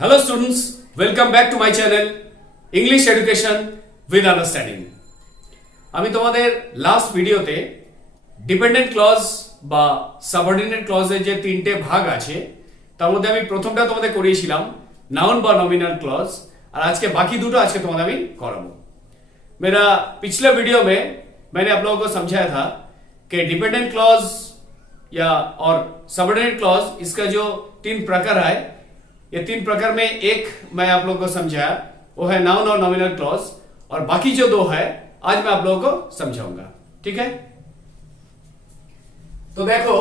Hello students, welcome back to my channel English Education with Understanding. আমি তোমাদের last ভিডিওতে dependent clause বা subordinate ক্লজের যে তিনটে ভাগ আছে তার মধ্যে আমি প্রথমটা তোমাদের করিয়েছিলাম নাউন বা নমিনাल क्लॉज और आज के बाकी दूटो आज के तुम्हारा भी कराबो। मेरा पिछले वीडियो में मैंने आप लोगों को समझाया था कि डिपेंडेंट क्लॉज या और सबऑर्डिनेट क्लॉज इसका जो तीन प्रकार है, ये तीन प्रकार में एक मैं आप लोगों को समझाया वो है नाउन और नॉमिनल क्लॉज, और बाकी जो दो है आज मैं आप लोगों को समझाऊंगा। ठीक है, तो देखो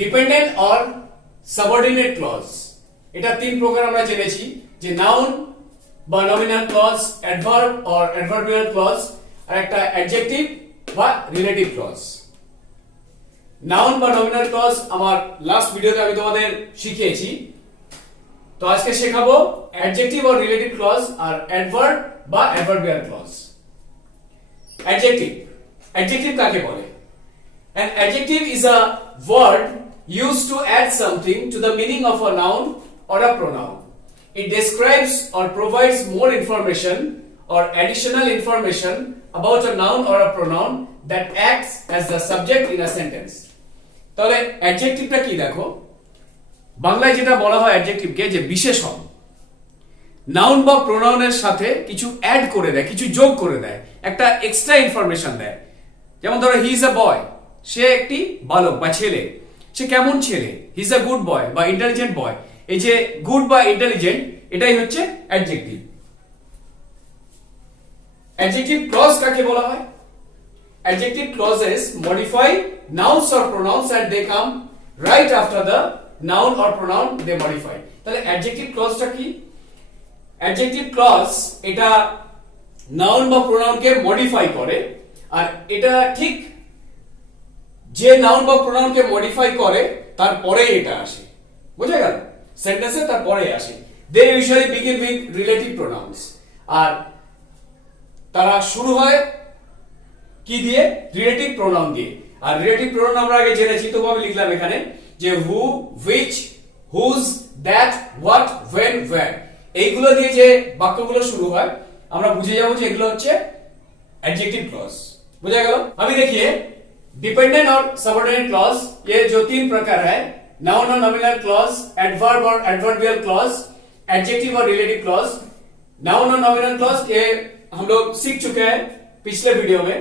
डिपेंडेंट और सबऑर्डिनेट क्लॉज এটা তিন প্রকার আমরা জেনেছি যে নাউন বা nominal clause, adverb or adverbial clause আর একটা অ্যাডজেক্টিভ বা রিলেটিভ ক্লজ। নাউন বা নমিনাল ক্লজ আমার লাস্ট ভিডিওতে আমি তোমাদের শিখিয়েছি, তো আজকে শেখাবো অ্যাডজেক্টিভ অর রিলেটিভ ক্লজ আর অ্যাডভার্ব বা অ্যাডভার্বিয়াল ক্লজ। অ্যাডজেক্টিভ কাকে বলে? An adjective is a word used to add something to the meaning of a noun or a pronoun. It describes or provides more information or additional information about a noun or a pronoun that acts as the subject in a sentence. তাহলে অ্যাডজেক্টিভটা কি দেখো, বাংলায় যেটা বলা হয় অ্যাডজেক্টিভকে যে বিশেষণ, noun বা প্রোনাউনের সাথে কিছু অ্যাড করে দেয়, কিছু যোগ করে দেয়, একটা এক্সট্রা ইনফরমেশন দেয়। যেমন ধরো হি ইজ আ বয়, সে একটি বালক বা ছেলে, সে কেমন ছেলে, he is a good boy বা ইন্টেলিজেন্ট বয়। এই যে গুড বা ইন্টেলিজেন্ট এটাই হচ্ছে অ্যাডজেক্টিভ। অ্যাডজেক্টিভ ক্লজ কাকে বলা হয়? Adjective clauses modify nouns or pronouns and they come right after the noun or pronoun they modify. তাহলে অ্যাডজেক্টিভ ক্লজটা কি? অ্যাডজেক্টিভ ক্লজ এটা নাউন বা প্রোনাউনকে মডিফাই করে, আর এটা ঠিক যে নাউন বা প্রোনাউনকে মডিফাই করে তারপরে এটা আসে, বুঝা গেল? সেন্টেন্সে তারপরে আসে। They usually begin with relative pronouns, আর তারা শুরু হয় কি দিয়ে? রিলেটিভ প্রোনাউন দিয়ে। আর রিলেটিভ প্রোনাউন আমরা আগে জেনেছি, তো আমি লিখলাম এখানে যে who, which, whose, that, what, when, where, এইগুলো দিয়ে যে বাক্যগুলো শুরু হয় আমরা বুঝে যাবো যে এগুলো হচ্ছে एडजेक्टिव क्लॉज। बुझा गया? अभी देखिए डिपेंडेंट और सबऑर्डिनेट क्लॉज, ये जो तीन प्रकार है, नाउन और nominal clause, adverb or adverbial clause, adjective or relative clause. Noun और नॉमिनल क्लॉज ये हम लोग सीख चुके हैं पिछले वीडियो में।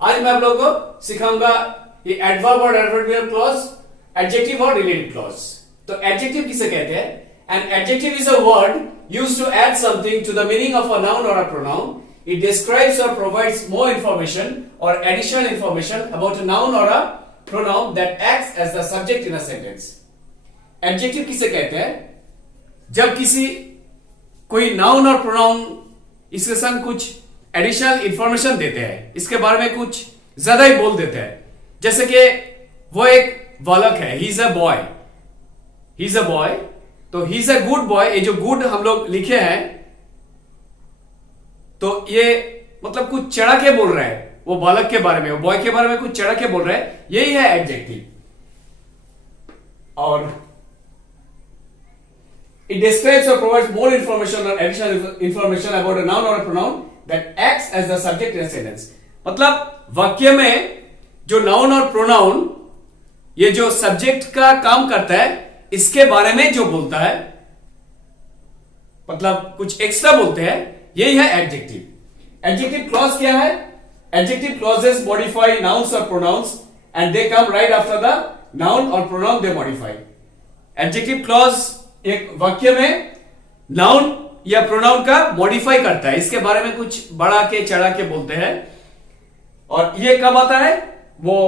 आज मैं आप लोगों को सिखाऊंगा ये adverb or adverbial clause, adjective or relative clause. तो एडजेक्टिव किसे कहते हैं? An adjective is a word used to add something to the meaning of a noun or a pronoun. It describes or provides more information or additional information about a noun or a pronoun that acts as the subject in a sentence. Adjective किसे कहते हैं? जब किसी कोई noun और pronoun इसके संग कुछ एडिशनल इंफॉर्मेशन देते हैं, इसके बारे में कुछ ज्यादा ही बोल देते हैं। जैसे कि वो एक बालक है, he is a boy, he is a boy, तो he is a good boy. ये जो गुड हम लोग लिखे हैं तो ये मतलब कुछ चढ़ा के बोल रहा है वो बालक के बारे में, वो बॉय के बारे में कुछ चढ़ा के बोल रहा है, यही है एडजेक्टिव। और it describes or provides more information or additional information about a noun or a pronoun that acts as the subject in a sentence. मतलब वाक्य में जो नाउन और प्रोनाउन ये जो सब्जेक्ट का काम करता है, इसके बारे में जो बोलता है, मतलब कुछ एक्स्ट्रा बोलते हैं, यही है एडजेक्टिव। एडजेक्टिव क्लॉज क्या है? एडजेक्टिव क्लॉजेस मॉडिफाई नाउन्स और pronouns and they come right after the noun और प्रोनाउन दे मॉडिफाई। एडजेक्टिव क्लॉज एक वाक्य में नाउन या प्रोनाउन का मॉडिफाई करता है, इसके बारे में कुछ बढ़ा के चढ़ा के बोलते हैं, और ये कब आता है? वो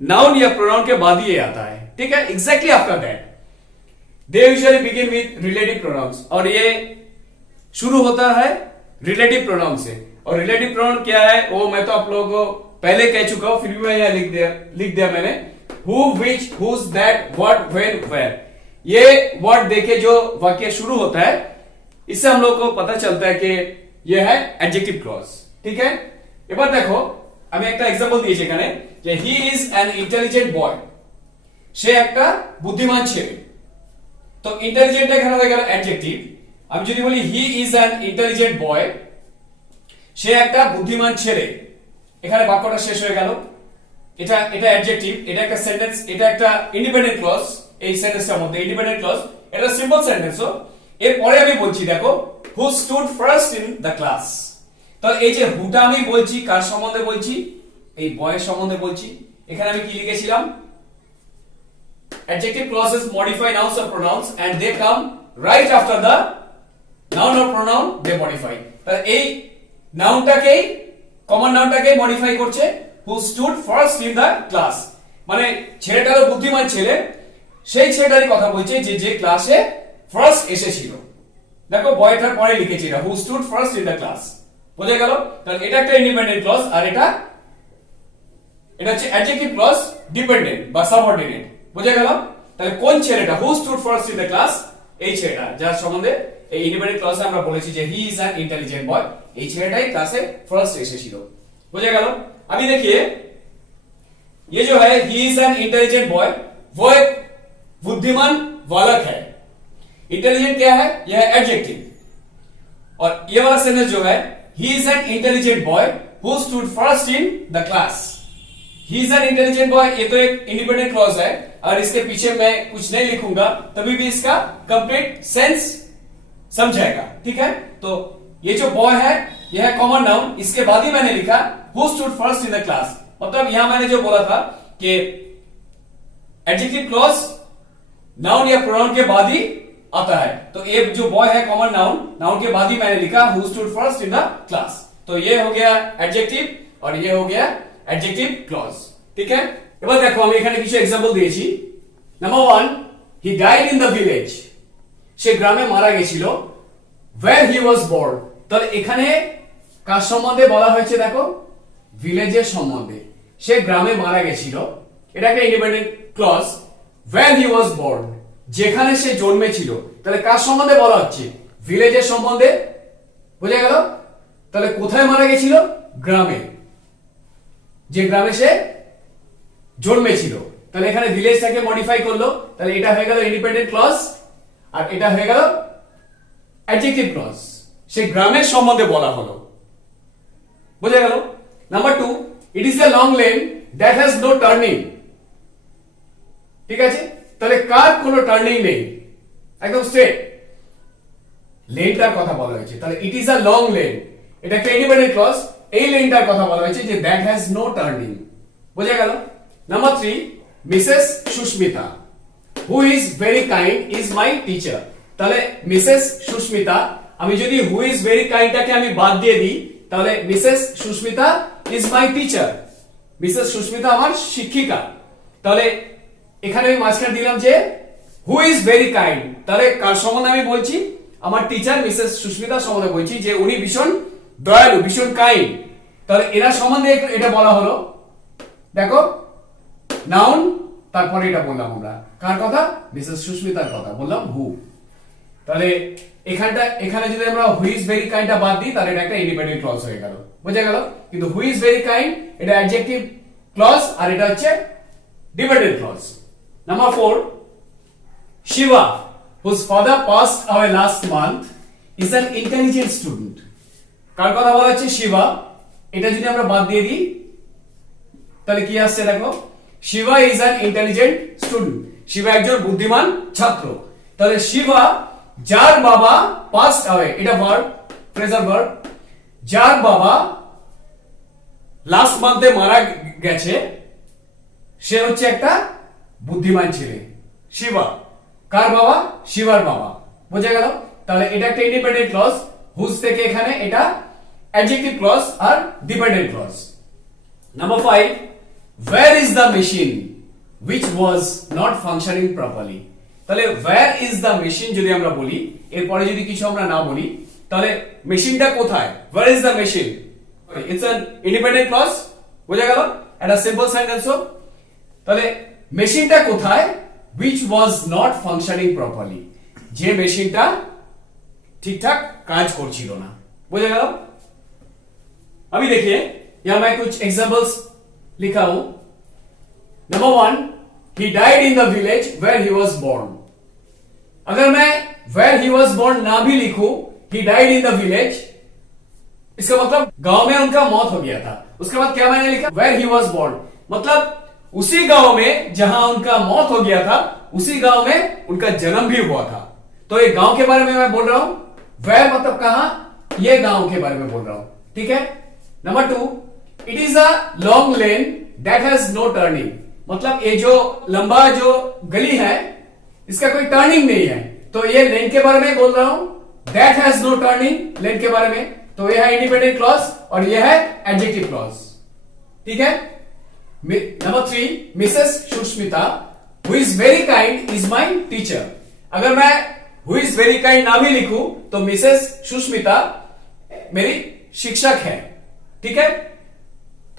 नाउन या प्रोनाउन के बाद ही ये आता है। ठीक है, exactly after that they usually begin with relative pronouns, और ये शुरू होता है रिलेटिव प्रोनाउन से। और रिलेटिव प्रोनाउन क्या है वो मैं तो आप लोगों को पहले कह चुका हूं, फिर भी मैं यहां लिख दिया मैंने, who, which, whose, that, what, when, where. ये वर्ड देके जो वाक्य शुरू होता है, इससे हम लोग को पता चलता है कि ये है एडजेक्टिव क्लॉज। ठीक है, এবার দেখো আমি একটা एग्जांपल দিয়েছি এখানে যে he is an intelligent boy, সে একটা বুদ্ধিমান ছেলে। তো ইন্টেলিজেন্ট এখানে হয়ে গেল অ্যাডজেক্টিভ। আমি যদি বলি he is an intelligent boy, সে একটা বুদ্ধিমান ছেলে, এখানে বাক্যটা শেষ হয়ে গেল। এটা অ্যাডজেক্টিভ, এটা একটা সেন্টেন্স, এটা একটা ইন্ডিপেন্ডেন্ট ক্লজ। এই সেন্টেন্সটার মধ্যে ইন্ডিপেন্ডেন্ট ক্লজ, এটা সিম্পল সেন্টেন্সও। এরপরে আমি বলছি দেখো, হু stood first in the class. তাহলে এই যে হুটা আমি বলছি কার সম্বন্ধে বলছি, এই বয়ের সম্বন্ধে বলছি। এখানে আমি কি লিখেছিলাম, adjective clauses modify nouns or pronouns and they come right after the noun or pronoun they modify। তাহলে এই নাউনটাকেই, কমন নাউনটাকেই মডিফাই করছে who stood first in the class, মানে ছেলেটা হলো বুদ্ধিমান ছেলে, সেই ছেলেটারই কথা বলছে যে যে ক্লাসে ফার্স্ট এসেছিল। দেখো বয়টার পরে লিখেছি এটা who stood first in the class, বোঝা গেল। তাহলে এটা একটা ইন্ডিপেন্ডেন্ট ক্লজ, আর এটা হচ্ছে অ্যাডজেক্টিভ ক্লজ ডিপেন্ডেন্ট বা সাবঅর্ডিনেট, বোঝা গেল। তাহলে কোন ছেলেটা, হু stood first in the class, এই ছেলেটা যার সম্বন্ধে এই ইন্ডিপেন্ডেন্ট ক্লজে আমরা বলেছি যে হি ইজ অ্যান ইন্টেলিজেন্ট বয়, এই ছেলেটাই ক্লাসে ফার্স্ট এসেছিল, বোঝা গেল। अभी देखिए ये जो है he is an intelligent boy, वो एक बुद्धिमान बालक है। इंटेलिजेंट क्या है, यह है एडजेक्टिव। और ये वाला सेंटेंस जो है he is an intelligent boy who stood first in the class. He is an intelligent boy, ये तो एक इंडिपेंडेंट क्लॉज है, और इसके पीछे मैं कुछ नहीं लिखूंगा तभी भी इसका कंप्लीट सेंस समझाएगा, ठीक है। तो ये जो बॉय है यह है कॉमन नाउन, इसके बाद ही मैंने लिखा who stood first in the class. मतलब यहां मैंने जो बोला था कि एडजेक्टिव क्लॉज नाउन या प्रोनाउन के बाद ही आता है, तो ये जो बॉय है कॉमन नाउन, नाउन के बाद ही मैंने लिखा who stood first in the class. तो ये हो गया एडजेक्टिव और ये हो गया एडजेक्टिव क्लॉज, ठीक है। এবার দেখো আমি এখানে কিছু एग्जांपल দিয়েছি। Number 1, he died in the village, সে গ্রামে মারা গেছিল। where he was born, তাহলে এখানে কার সম্বন্ধে বলা হয়েছে দেখো, ভিলেজের সম্বন্ধে। সে গ্রামে মারা গেছিল, এটা একটা independent clause. where he was born, যেখানে সে জন্মেছিল, তাহলে কার সম্বন্ধে বলা হচ্ছে, ভিলেজের সম্বন্ধে, বোঝা গেল। তাহলে কোথায় মারা গেছিল, গ্রামে, যে গ্রামে সে জন্মেছিল। তাহলে এখানে ভিলেজটাকে মডিফাই করলো, তাহলে এটা হয়ে গেল ইন্ডিপেন্ডেন্ট ক্লজ, আর এটা হয়ে গেল অ্যাডজেক্টিভ ক্লজ, সে গ্রামের সম্বন্ধে বলা হলো, বোঝা গেল। Number 2, it is a long lane that has no turning, ঠিক আছে। তাহলে কার কোনো টার্নিং নেই, একদম স্ট্রেট, লেনটার কথা বলা হয়েছে। তাহলে it is a long lane, এটা একটা ইন্ডিপেন্ডেন্ট ক্লজ, এই লেনটার কথা বলা হয়েছে যে দ্যাট হ্যাজ নো টার্নিং, বোঝা গেল। Number 3, Mrs Sushmita who is very kind is my teacher. তাহলে মিসেস সুস্মিতা, আমি যদি হু ইজ ভেরি কাইন্ডটাকে আমি বাদ দিয়ে দিই, তাহলে Mrs Sushmita is my teacher, Mrs Sushmita আমার শিক্ষিকা। তাহলে এখানে আমি মাঝখানে দিলাম যে হু ইজ ভেরি কাইন্ড, তাহলে কার সম্বন্ধে আমি বলছি, আমার টিচার মিসেস সুস্মিতা সম্বন্ধে বলছি যে উনি ভীষণ দয়ালু, ভীষণ কাইন্ড। তাহলে এরা সম্বন্ধে এটা বলা হলো, দেখো নাউন, তারপরে এটা বললাম আমরা কার কথা, মিসেস সুস্মিতার কথা বললাম হু। তাহলে এখানে যদি আমরা হু ইজ ভেরি কাইন্ডটা বাদ দিই, তাহলে এটা একটা ইন্ডিপেন্ডেন্ট ক্লজ হয়ে গেল, বোঝা গেল। কিন্তু হু ইজ ভেরি কাইন্ড এটা অ্যাডজেক্টিভ ক্লজ, আর এটা হচ্ছে dependent clause. Number 4, Shiva whose father passed away last month is an intelligent student. কার কথা বলা হচ্ছে, শিবা। এটা যদি আমরা বাদ দিয়ে দিই তাহলে কি আসছে দেখো, Shiva is an intelligent student, Shiva একজন বুদ্ধিমান ছাত্র। তাহলে শিবা যার বাবা পাসড অ্যাওয়ে, এটা ভার্ব, ফ্রেজাল ভার্ব, যার বাবা লাস্ট মান্থে মারা গেছে সে হচ্ছে একটা বুদ্ধিমান ছেলে, শিবা। কার বাবা, শিবার বাবা, বোঝা গেল। তাহলে এটা একটা ইন্ডিপেন্ডেন্ট ক্লজ, হুজ থেকে এখানে এটা অ্যাডজেক্টিভ ক্লজ আর dependent clause. Number 5, where is the machine which was not functioning properly। তাহলে where is the machine যদি আমরা বলি, এরপরে যদি কিছু আমরা না বলি, তাহলে মেশিনটা কোথায়, where is the machine, it's an independent clause, বোঝা গেল। একটা সিম্পল সেন্টেন্স। তাহলে মেশিনটা কোথায়, which was not functioning properly, যে মেশিনটা ঠিকঠাক কাজ করছিল না, বোঝা গেল। अभी देखिए यहां मैं कुछ एग्जांपल्स लिखा हूं। Number 1, he died in the village where he was born। अगर मैं where he was born ना भी लिखूं, he died in the village, इसका मतलब गांव में उनका मौत हो गया था। उसके बाद क्या मैंने लिखा, where he was born, मतलब उसी गांव में जहां उनका मौत हो गया था, उसी गांव में उनका जन्म भी हुआ था। तो ये गांव के बारे में मैं बोल रहा हूं, where मतलब कहां, ये गांव के बारे में बोल रहा हूं, ठीक है। Number 2, it is a long lane that has no turning, मतलब ये जो लंबा जो गली है इसका कोई टर्निंग नहीं है, तो ये लेन के बारे में बोल रहा हूं। दैट हैज नो टर्निंग, लेन के बारे में, तो ये है इंडिपेंडेंट क्लॉज और ये है एडजेक्टिव क्लॉज, ठीक है। Number 3, Mrs Sushmita who is very kind is my teacher. अगर मैं हु इज वेरी काइंड ना भी लिखूं तो मिसेस सुष्मिता मेरी शिक्षक है, ठीक है।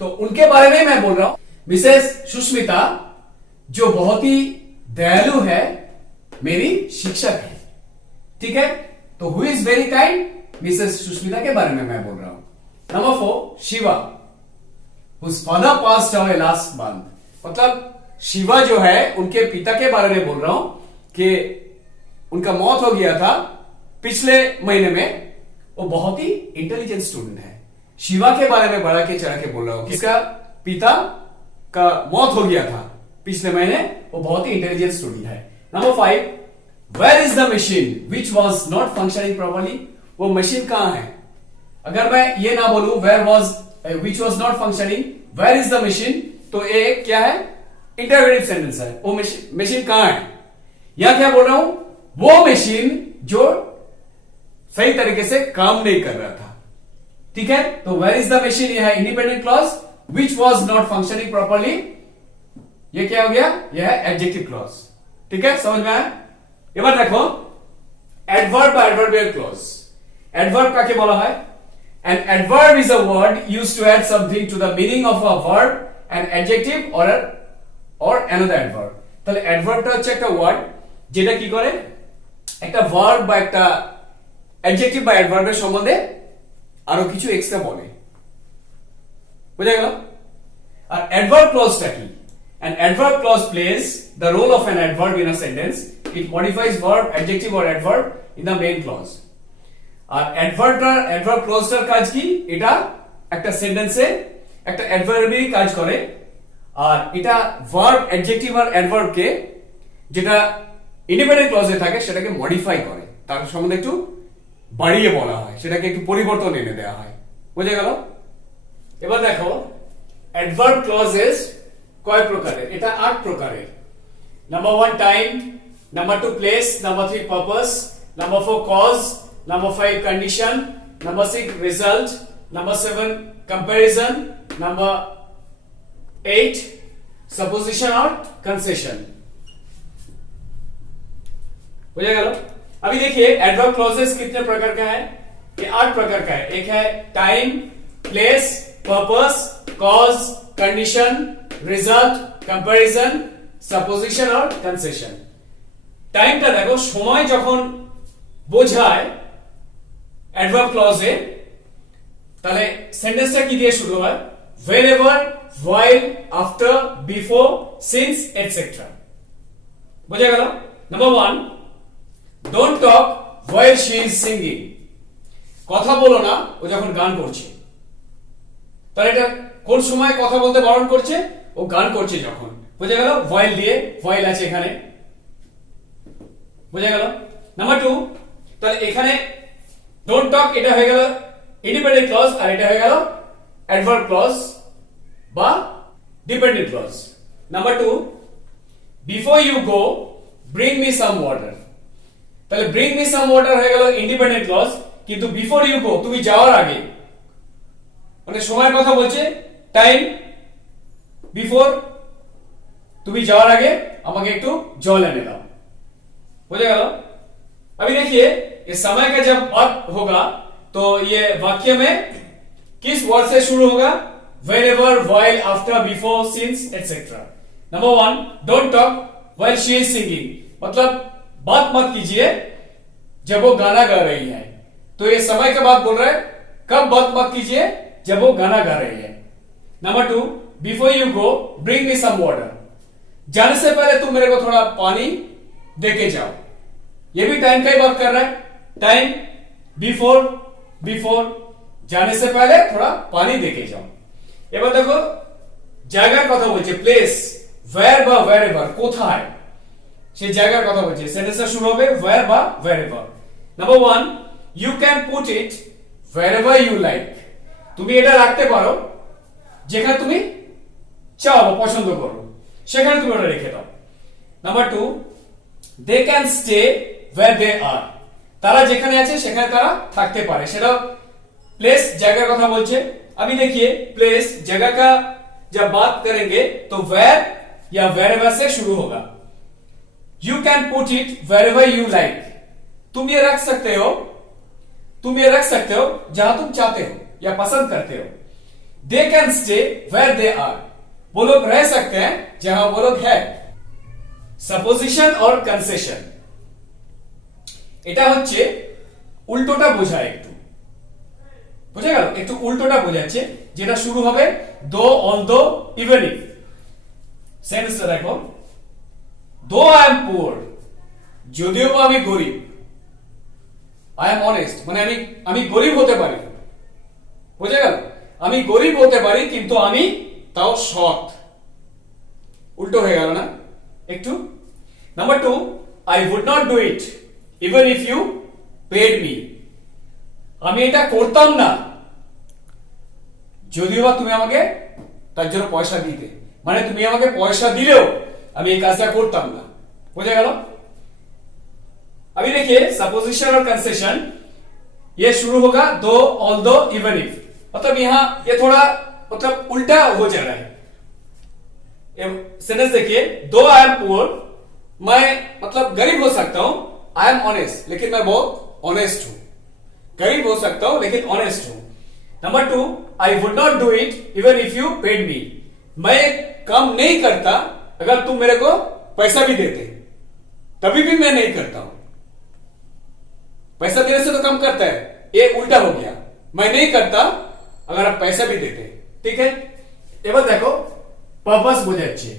तो उनके बारे में मैं बोल रहा हूं, मिसेस सुष्मिता जो बहुत ही दयालु है मेरी शिक्षक है, ठीक है। तो who is very kind, Mrs Sushmita के बारे में मैं बोल रहा हूं। Number 4, Shiva whose father passed away last month, मतलब शिवा जो है उनके पिता के बारे में बोल रहा हूं कि उनका मौत हो गया था पिछले महीने में। वो बहुत ही इंटेलिजेंट स्टूडेंट है। शिवा के बारे में बढ़ा के चढ़ा के बोल रहा हूं, किसका पिता का मौत हो गया था पिछले महीने, वो बहुत ही इंटेलिजेंट स्टूडेंट है। Number 5, where is the machine which was not functioning properly, वो मशीन कहां है। अगर मैं ये ना बोलूं where was which was not functioning, where is the machine, तो ये क्या है, इंटरोगेटिव सेंटेंस है। वो मशीन कहां है, यहां क्या बोल रहा हूं, वो मशीन जो सही तरीके से काम नहीं कर रहा था, ठीक है। तो वेयर इज द मशीन, यह है independent clause, which was not functioning properly, ये क्या हो गया, यह है एडजेक्टिव क्लॉज, ठीक है। समझ में आया। एक बार देखो adverb or adverbial clause. Adverb का क्या बोला है, an adverb is a word used to add something to the meaning of a verb, an adjective or another adverb। তাহলে অ্যাডভার্বটা হচ্ছে একটা ওয়ার্ড যেটা কি করে একটা ভার্ব বা একটা অ্যাডজেক্টিভ বা অ্যাডভার্বের সম্বন্ধে আরো কিছু এক্সট্রা বলে, বুঝা গেল। আর অ্যাডভার্ব ক্লজটা কি, an adverb clause plays the role of an adverb in a sentence, it modifies verb, adjective or adverb in the main clause। আর অ্যাডভার্ব ক্লজটার কাজ কি, এটা একটা সেন্টেন্সে একটা অ্যাডভার্বই কাজ করে, আর এটা ভার্ব, অ্যাডজেক্টিভ আর অ্যাডভার্বকে যেটা ইন্ডিপেন্ডেন্ট ক্লজে থাকে সেটাকে মডিফাই করে, তার সম্বন্ধে একটু বাড়িয়ে বলা হয়, সেটাকে একটু পরিবর্তন এনে দেওয়া হয়, বুঝা গেল। এবার দেখো অ্যাডভার্ব ক্লজেস কয় প্রকারের, এটা 8 প্রকারের। Number 1 time, number 2 place, number 3 purpose, number 4 cause, number 5 condition, number 6 result, number 7 comparison, number 8 supposition और concession। हो जाएगा। अभी देखिए एडवर्ब क्लॉजेस कितने प्रकार का है, ये 8 प्रकार का है। एक है time, place, purpose, cause, condition, result, comparison, supposition और कंसेशन। टाइमটা দেখো সময় যখন বোঝায় অ্যাডভার্ব ক্লজে, তাহলে সেন্টেন্সটা কি দিয়ে শুরু হয়, whenever, while, after, before, since, etc। বুঝা গেল। Number 1, don't talk while she is singing, কথা বলো না ও যখন গান করছে। তাহলে এটা কোন সময় কথা বলতে বারণ করছে, ও গান করছে যখন, বুঝা গেল। while দিয়ে, while আছে এখানে, বুঝা গেল। নাম্বার 2, তাহলে এখানে ডোন্ট টক এটা হয়ে গেল ইন্ডিপেন্ডেন্ট ক্লজ, আর এটা হয়ে গেল অ্যাডভার্ব ক্লজ বা dependent clause. Number 2, before you go bring me some water, তাহলে ব্রিং মি সাম ওয়াটার হয়ে গেল ইন্ডিপেন্ডেন্ট ক্লজ, কিন্তু বিফোর ইউ গো তুমি যাওয়ার আগে, মানে সময়ের কথা বলছে, টাইম বিফোর, তুমি যাওয়ার আগে আমাকে একটু জল এনে দাও, বুঝা গেল। अभी देखिए ये समय का जब अर्थ होगा तो ये वाक्य में किस वर्ड से शुरू होगा, whenever, while, after, before, since, etc। Number 1, don't talk while she is singing, मतलब बात मत कीजिए जब वो गाना गा रही है। तो ये समय का बात बोल रहा है, कब बात मत कीजिए, जब वो गाना गा रही है। Number 2, before you go bring me some water, जाने से पहले तुम मेरे को थोड़ा पानी देके जाओ। ये भी टाइम का ही बात कर रहा है, टाइम बिफोर, बिफोर जाने से पहले थोड़ा पानी देके जाओ। এবার দেখো জায়গার কথা বলছে, প্লেস, ওয়্যার বা ওয়্যারএভার, কোথায়, সেই জায়গার কথা বলছে। সেন্টেন্সটা শুরু হবে ওয়্যার বা wherever. Number 1, you can put it wherever you like, তুমি এটা রাখতে পারো যেখানে তুমি চাও বা পছন্দ করো, সেখানে তুমি ওটা রেখে দাও। Number 2, they can stay where they are, তারা যেখানে আছে সেখানে তারা থাকতে পারে। সেটা प्लेस जगह কথা বলছে। अभी देखिए प्लेस जगह का जब बात करेंगे तो where या wherever से शुरू होगा। You can put it wherever you like, तुम ये रख सकते हो, तुम ये रख सकते हो जहां तुम चाहते हो या पसंद करते हो। They can stay where they are, वो लोग रह सकते हैं जहां वो लोग है। सपोजिशन और कंसेशन, এটা হচ্ছে উল্টোটা বোঝায়, একটু বুঝে গেল, একটু উল্টোটা বোঝাচ্ছে, যেটা শুরু হবে দো, অলদো, ইভেন ইফ। সেন্টেন্সটা দেখো, দো আই এম পুয়ার, যদিও বা আমি গরিব, আই এম অনেস্ট, মানে আমি গরিব হতে পারি, বুঝে গেল, আমি গরিব হতে পারি কিন্তু আমি তাও সৎ। উল্টো হয়ে গেল না একটু। Number 2, I would not do it even if you paid me, আমি এটা করতাম না যদিও বা তুমি আমাকে তার জন্য পয়সা দিতে, মানে তুমি আমাকে পয়সা দিলেও আমি এই কাজটা করতাম না, বুঝে গেল। अभी देखिए सपोजिशन और कंसेशन, ये शुरू होगा दो, ऑल्दो, इवन इफ, मतलब यहां ये थोड़ा मतलब उल्टा हो जा रहा है। सेंटेंस देखिए, दो आई एम पुअर, मैं मतलब गरीब हो सकता हूं, आई एम ऑनेस्ट, लेकिन मैं बहुत ऑनेस्ट हूं। गरीब हो सकता हूं लेकिन ऑनेस्ट हूं। Number 2, I would not do it even if you paid me, मैं काम नहीं करता अगर तुम मेरे को पैसा भी देते, तभी भी मैं नहीं करता हूं। पैसा देने से तो कम करता है, ये उल्टा हो गया, मैं नहीं करता अगर आप पैसा भी देते, ठीक है। এবার দেখো পারপাস বোঝাচ্ছে,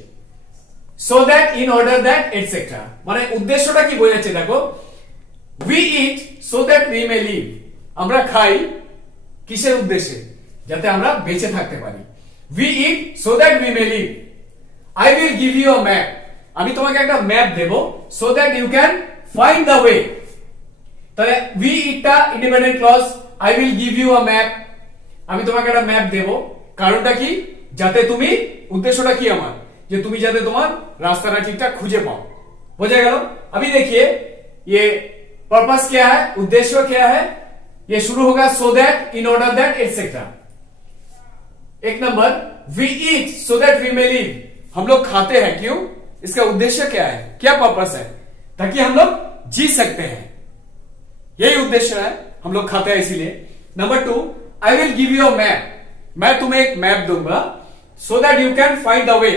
so that, in order that, etcetera, মানে উদ্দেশ্যটা কি বোঝাচ্ছে দেখো। We eat so that we may live, আমরা খাই কিসের উদ্দেশ্যে, যাতে আমরা বেঁচে থাকতে পারি। We eat so that we may live. I will give you a map, আমি তোমাকে একটা ম্যাপ দেব, so that you can find the way. তাহলে উই ইটটা independent clause, I will give you a map, আমি তোমাকে একটা ম্যাপ দেব, কারণটা কি, যাতে তুমি, উদ্দেশ্যটা কি আমার, যে তুমি যাতে তোমার রাস্তাটা ঠিকঠাক খুঁজে পাও, বোঝা গেল। अभी देखिए ये पर्पस क्या है, उद्देश्य क्या है, ये शुरू होगा so that, in order that, etcetera. एक number, we eat so that we may live, हम लोग खाते हैं क्यों, इसका उद्देश्य क्या है, क्या पर्पस है, ताकि हम लोग जी सकते हैं, यही उद्देश्य है, हम लोग खाते हैं इसीलिए। Number 2, I will give you a map, मैं तुम्हें एक मैप दूंगा, so that you can find the way,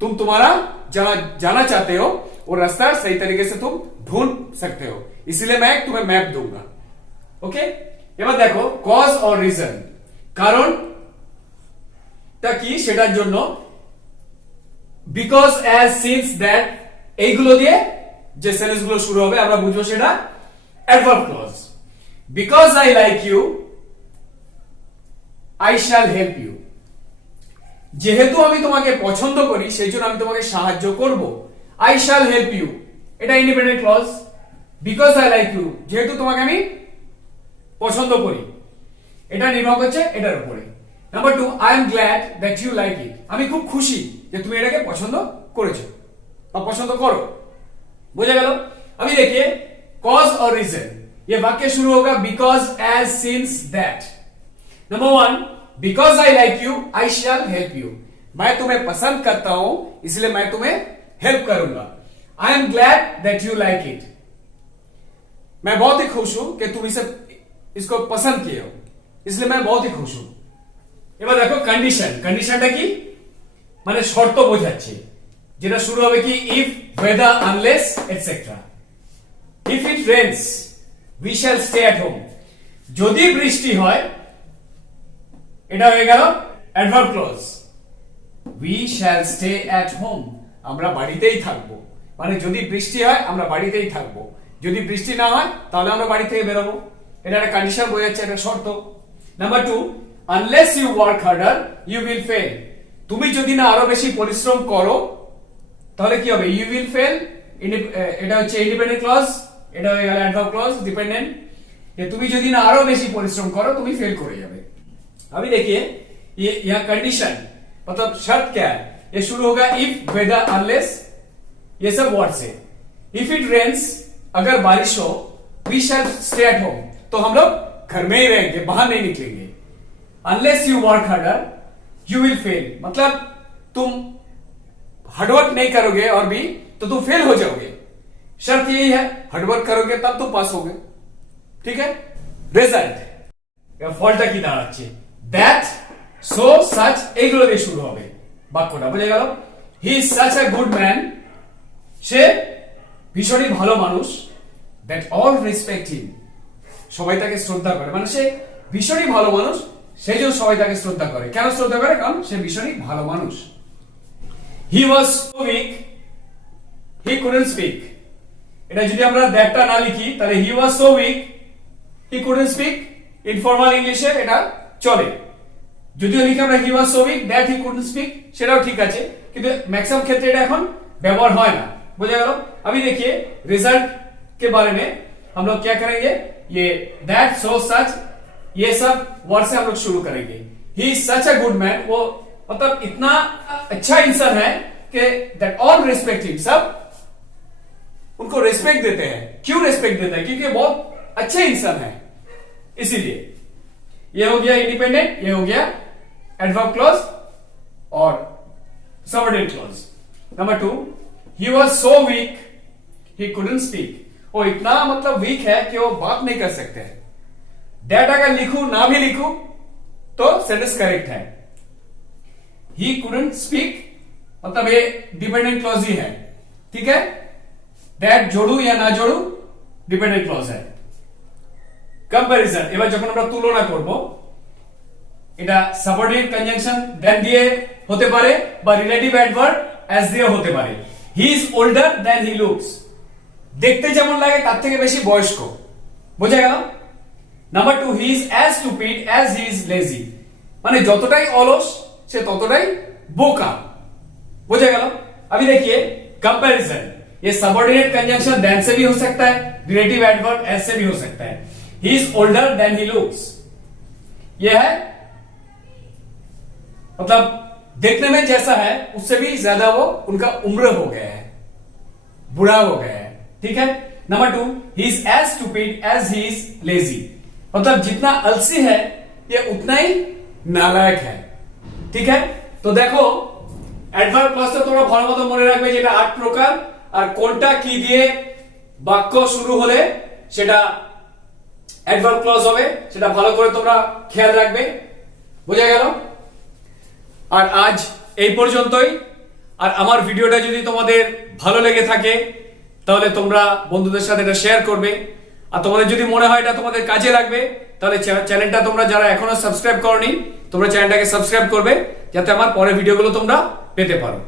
तुम तुम्हारा जहां जाना चाहते हो वो रास्ता सही तरीके से तुम ढूंढ सकते हो, इसलिए मैं तुम्हें मैप दूंगा। ओके, এবার দেখো কজ और রিজন, কারণটা কি সেটার জন্য বিকজ, অ্যাজ, সিন্স, দ্যাট, এইগুলো দিয়ে যে সেন্টেন্স গুলো শুরু হবে আমরা বুঝবো সেটা adverb clause. Because I like you I shall help you, যেহেতু আমি তোমাকে পছন্দ করি সেই জন্য আমি তোমাকে সাহায্য করব। আই শ্যাল হেল্প ইউ, এটা independent clause. Because I like you, যেহেতু তোমাকে আমি পছন্দ করি, এটা নির্ভর করছে এটার উপরে। Number 2, I am glad that you like it, আমি খুব খুশি যে তুমি এটাকে পছন্দ করেছো বা পছন্দ করো, বুঝা গেল। अभी देखिए कॉज और रीजन, ये वाक्य शुरू होगा because, as, since, that. Number 1, because I like you I shall help you, मैं तुम्हें पसंद करता हूं इसलिए मैं तुम्हें हेल्प करूंगा। I am glad that you like it, मैं बहुत ही खुश हूं कि तुम इसको पसंद किए हो, इसलिए मैं बहुत ही खुश हूं। এবার দেখো কন্ডিশন, কন্ডিশনটা কি, মানে শর্ত বোঝাচ্ছে, যেটা শুরু হবে কি if, whether, unless, etc. if it rains we shall stay at home, যদি বৃষ্টি হয়, এটা হয়ে গেল adverb clause. we shall stay at home, আমরা বাড়িতেই থাকবো, মানে যদি বৃষ্টি হয় আমরা বাড়িতেই থাকবো, যদি বৃষ্টি না হয় তাহলে আমরা বাড়ি থেকে বেরোবো, এটা একটা কন্ডিশন বোঝাচ্ছে, একটা শর্ত। Number 2, unless you work harder you will fail. তুমি যদি না আরো বেশি পরিশ্রম করো তাহলে কি হবে? You will fail. এটা হচ্ছে ইন্ডিপেন্ডেন্ট ক্লজ, এটা হয়ে গেল অ্যাডভার্ব ক্লজ ডিপেন্ডেন্ট। যে তুমি যদি না আরো বেশি পরিশ্রম করো তুমি ফেল করে যাবে। अभी देखिए ये यहाँ कंडीशन मतलब शर्त क्या है, ये शुरू होगा इफ, वेदर, अनलेस, ये सब वर्ड से। इफ इट रेन्स, अगर बारिश हो, we shall stay at home, तो हम लोग घर में ही रहेंगे, बाहर नहीं निकलेंगे। Unless you work harder you will fail, मतलब तुम हार्डवर्क नहीं करोगे और भी तो तुम फेल हो जाओगे। शर्त यही है, हार्डवर्क करोगे तब तुम पास होगे। ठीक है। রেজাল্ট, ফলটা কি দাঁড়াচ্ছে? দ্যাট, সো, সাচ, এইগুলো দিয়ে শুরু হবে বাক্যটা, বুঝে গেল? He is such a good man, সে ভীষণই ভালো মানুষ। দ্যাট অল রেসপেক্ট হিম, সবাই তাকে শ্রদ্ধা করে, মানে সে ভীষণই ভালো মানুষ, সেই জন্য সবাই তাকে শ্রদ্ধা করে। কেন শ্রদ্ধা করে? কারণ সে ভীষণই ভালো মানুষ। He was so weak he couldn't speak, এটা যদি আমরা দ্যাটটা না লিখি তাহলে he was so weak he couldn't speak, informal ইংলিশে এটা চলে। যদিও লিখে আমরা he was so weak that he couldn't speak, সেটাও ঠিক আছে, কিন্তু ম্যাক্সিমাম ক্ষেত্রে এটা এখন ব্যবহার হয় না, বুঝা গেল? अभी देखिए रिजल्ट के बारे में हम लोग क्या करेंगे, ये दैट, सो, सच, ये सब वर्ड से हम लोग शुरू करेंगे। He is such a good man, वो मतलब इतना अच्छा इंसान है कि दैट ऑल रेस्पेक्ट हिम, सब उनको रेस्पेक्ट देते हैं। क्यों रेस्पेक्ट देते हैं? क्योंकि बहुत अच्छे इंसान है, इसीलिए। ये हो गया इंडिपेंडेंट, ये हो गया एडवर्ब क्लॉज और subordinate clause. Number 2, he was so weak he couldn't speak, वो इतना मतलब वीक है कि वो बात नहीं कर सकते हैं। दैट अगर लिखूं ना भी लिखूं तो सेंटेंस करेक्ट है। ही कुडंट स्पीक मतलब ये डिपेंडेंट क्लॉज ही है, ठीक है। दैट जोड़ू या ना जोड़ू डिपेंडेंट क्लॉज है। কম্পারিজন, এবার যখন আমরা তুলনা করব, এটা সাবঅর্ডিনেট কনজাংশন দেন দিয়ে হতে পারে বা রিলেটিভ অ্যাডভার্ব অ্যাজ দিয়ে হতে পারে। He is older than he looks, দেখতে যেমন লাগে তার থেকে বেশি বয়স্ক, বোঝা গেল? Number 2, he is as stupid as he is lazy, মানে যতটাই অলস সে ততটাই বোকা, বোঝা গেল? अभी देखिए कंपैरिजन, ये सबऑर्डिनेट कंजंक्शन देन से भी हो सकता है, रिलेटिव एडवर्ब एज से भी हो सकता है। He is older than he looks, यह है मतलब देखने में जैसा है उससे भी ज्यादा वो उनका उम्र हो गया है, बूढ़ा हो गया है, ठीक है। Number 2, he is as stupid as he is lazy, मतलब जितना अलसी है ये उतना ही नालायक है, ठीक है। तो देखो অ্যাডভার্ব ক্লজটা তোমরা ভালো মতো মনে রাখবে, যেটা 8 প্রকার, আর কোনটা কি দিয়ে বাক্য শুরু হলে সেটা অ্যাডভার্ব ক্লজ হবে সেটা ভালো করে তোমরা খেয়াল রাখবে, বোঝা গেল? আর আজ এই পর্যন্তই। আর আমার ভিডিওটা যদি তোমাদের ভালো লেগে থাকে তাহলে তোমরা বন্ধুদের সাথে এটা শেয়ার করবে, আর তোমাদের যদি মনে হয় এটা তোমাদের কাজে লাগবে তাহলে চ্যানেলটা তোমরা যারা এখনো সাবস্ক্রাইব করনি তোমরা চ্যানেলটাকে সাবস্ক্রাইব করবে, যাতে আমার পরের ভিডিওগুলো তোমরা পেতে পারো।